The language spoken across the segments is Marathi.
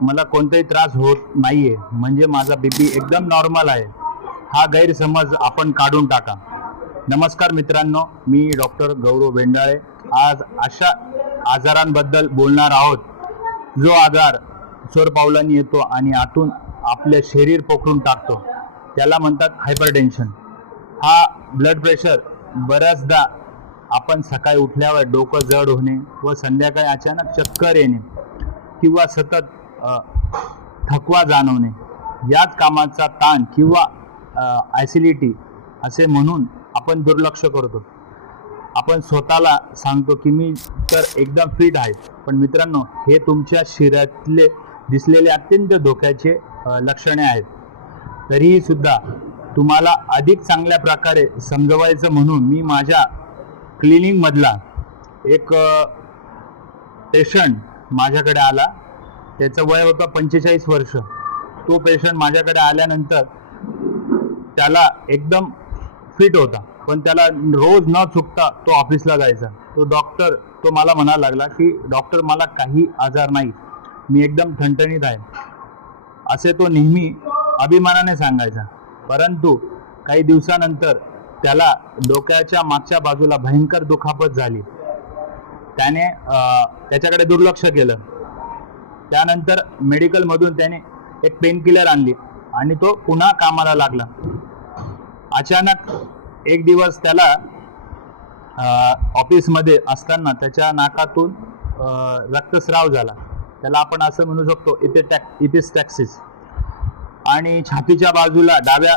मला कोणताही त्रास होत नाहीये म्हणजे माझा बीपी एकदम नॉर्मल आहे, हा गैरसमज आपण काढून टाका. नमस्कार मित्रांनो, मी डॉक्टर गौरव बेंडाळे. आज अशा आजारांबद्दल बोलणार आहोत जो आजार स्वरपावलांनी येतो आणि आतून आपले शरीर पोखरून टाकतो. त्याला म्हणतात हायपरटेन्शन. हा ब्लड प्रेशर बऱ्याचदा आपण सकाळी उठल्यावर डोकं जड होणे व संध्याकाळी अचानक चक्कर येणे किंवा सतत थकवा जाणवणे, याच कामाचा ताण किंवा ॲसिडिटी असे म्हणून आपण दुर्लक्ष करतो. आपण स्वतःला सांगतो की मी तर एकदम फिट आहे, पण मित्रांनो, हे तुमच्या शरीरातले दिसलेले अत्यंत धोक्याचे लक्षणे आहेत. तरीही सुद्धा तुम्हाला अधिक चांगल्या प्रकारे समजवायचं म्हणून मी माझ्या क्लिनिकमधला एक पेशंट माझ्याकडे आला. त्याचं वय होतं 45 वर्ष. तो पेशंट माझ्याकडे आल्यानंतर त्याला एकदम फिट होता, पण त्याला रोज न चुकता तो ऑफिसला जायचा. तो मला म्हणायला लागला की डॉक्टर, मला काही आजार नाही, मी एकदम ठणठणीत आहे, असे तो नेहमी अभिमानाने सांगायचा. परंतु काही दिवसानंतर त्याला डोक्याच्या मागच्या बाजूला भयंकर दुखापत झाली. त्याने त्याच्याकडे दुर्लक्ष केलं. त्यानंतर मेडिकलमधून त्याने एक पेनकिलर आणली आणि तो पुन्हा कामाला लागला. अचानक एक दिवस त्याला ऑफिसमध्ये असताना त्याच्या नाकातून रक्तस्राव झाला. त्याला आपण असं म्हणू शकतो इपिस्टॅक्सिस. आणि छातीच्या बाजूला डाव्या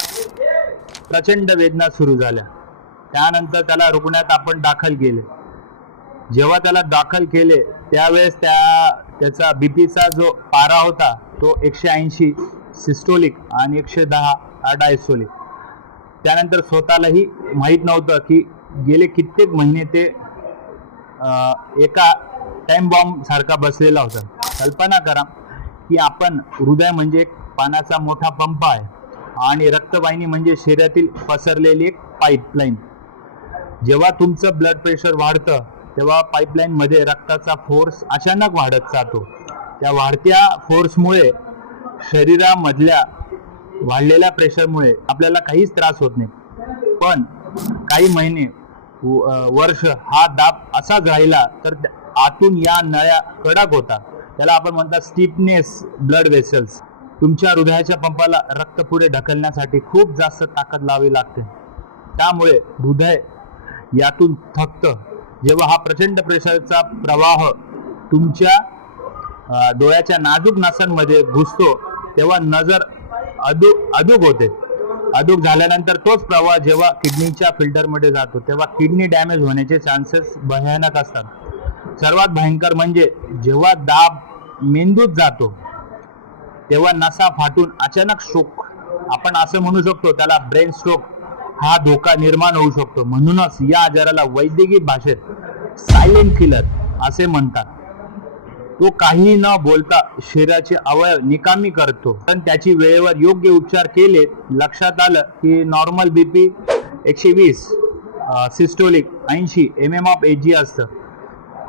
प्रचंड वेदना सुरू झाल्या. त्यानंतर त्याला रुग्णालयात आपण दाखल केले. जेव्हा त्याला दाखल केले त्यावेळेस त्याचा बीपीचा जो पारा होता तो 180 सिस्टोलिक आणि 110 डायस्टोलिक. त्यानंतर स्वतःलाही माहीत नव्हतं की गेले कित्येक महिने ते एका टाइम बॉम्ब सारखा बसलेला होता. कल्पना करा की आपण हृदय म्हणजे एक पाण्याचा मोठा पंप आहे आणि रक्तवाहिनी म्हणजे शरीरातील पसरलेली एक पाईपलाईन. जेव्हा तुमचं ब्लड प्रेशर वाढतं तेव्हा पाईपलाईनमध्ये रक्ताचा फोर्स अचानक वाढत जातो. त्या वाढत्या फोर्समुळे शरीरामधल्या वाढलेल्या प्रेशरमुळे आपल्याला काहीच त्रास होत नाही, पण काही महिने वर्ष हा दाब असाच राहिला तर आतून या नळ्या कडक होतात. त्याला आपण म्हणतात स्टिफनेस ब्लड वेसल्स. तुमच्या हृदयाच्या पंपाला रक्त पुढे ढकलण्यासाठी खूप जास्त ताकद लावावी लागते. त्यामुळे हृदय यातून थकतं. जेव्हा हा प्रचंड प्रेशरचा प्रवाह तुमच्या डोळ्याच्या नाजूक नसांमध्ये घुसतो तेव्हा नजर अधूक होते. अधूक झाल्यानंतर तोच प्रवाह जेव्हा किडनीच्या फिल्टरमध्ये जातो तेव्हा किडनी डॅमेज होण्याचे चान्सेस भयानक असतात. सर्वात भयंकर म्हणजे जेव्हा दाब मेंदूत जातो तेव्हा नसा फाटून अचानक स्ट्रोक, आपण असं म्हणू शकतो त्याला ब्रेन स्ट्रोक, हा धोका निर्माण होऊ शकतो. म्हणूनच या आजाराला वैद्यकीय भाषेत सायलेंट किलर असे म्हणतात. तो काही न बोलता शरीराचे अवयव निकामी करतो, पण त्याची वेळेवर योग्य उपचार केले लक्षात आलं की नॉर्मल बीपी 120, सिस्टोलिक 80 mmHg असतं.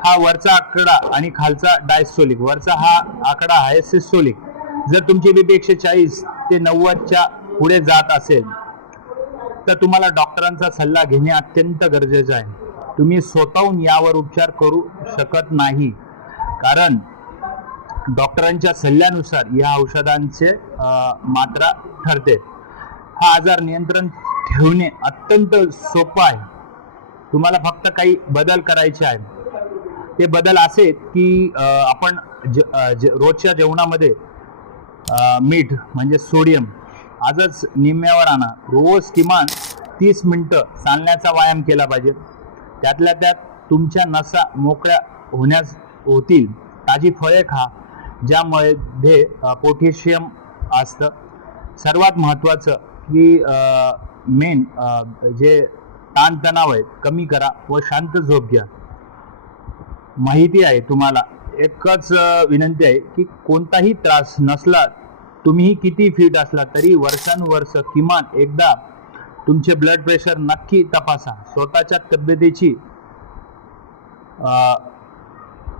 हा वरचा आकडा आणि खालचा डायस्टोलिक. वरचा हा आकडा आहे सिस्टोलिक. जर तुमची बीपी 140 ते 90च्या पुढे जात असेल तर तुम्हाला डॉक्टरांचा सल्ला घेणे अत्यंत गरजेचे आहे. तुम्ही स्वतःहून यावर उपचार करू शकत नाही, कारण डॉक्टरांच्या सल्ल्यानुसार या औषधांचे मात्रा ठरते. हा आजार नियंत्रण ठेवणे अत्यंत सोपं आहे. तुम्हाला फक्त काही बदल करायचे आहेत. ते बदल असे की आपण रोजच्या जेवणामध्ये मीठ म्हणजे सोडियम आजच निम्म्यावर आणा. रोज किमान 30 मिनिटं चालण्याचा व्यायाम केला पाहिजे. त्यातल्या त्यात तुमच्या नसा मोकळ्या होतील. ताजी फळे खा ज्यामध्ये पोटॅशियम असतं. सर्वात महत्त्वाचं की जे ताणतणाव आहे कमी करा व शांत झोप घ्या. माहिती आहे तुम्हाला, एकच विनंती आहे की कोणताही त्रास नसला, तुम्ही किती फिट असला तरी वर्षानुवर्ष किमान एकदा तुमचे ब्लड प्रेशर नक्की तपासा. स्वतःच्या तब्येतीची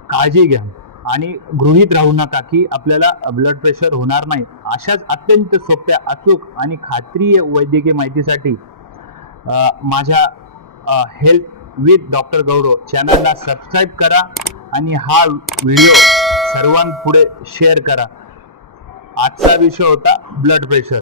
काळजी घ्या. आणि गृहीत राहू नका की आपल्याला ब्लड प्रेशर होणार नाही. अशाच अत्यंत सोप्या, अचूक आणि खात्रीय वैद्यकीय माहितीसाठी माझ्या हेल्थ विथ डॉक्टर गौरव चॅनलला सबस्क्राईब करा आणि हा व्हिडिओ सर्वांपुढे शेअर करा. आजचा विषय होता ब्लड प्रेशर.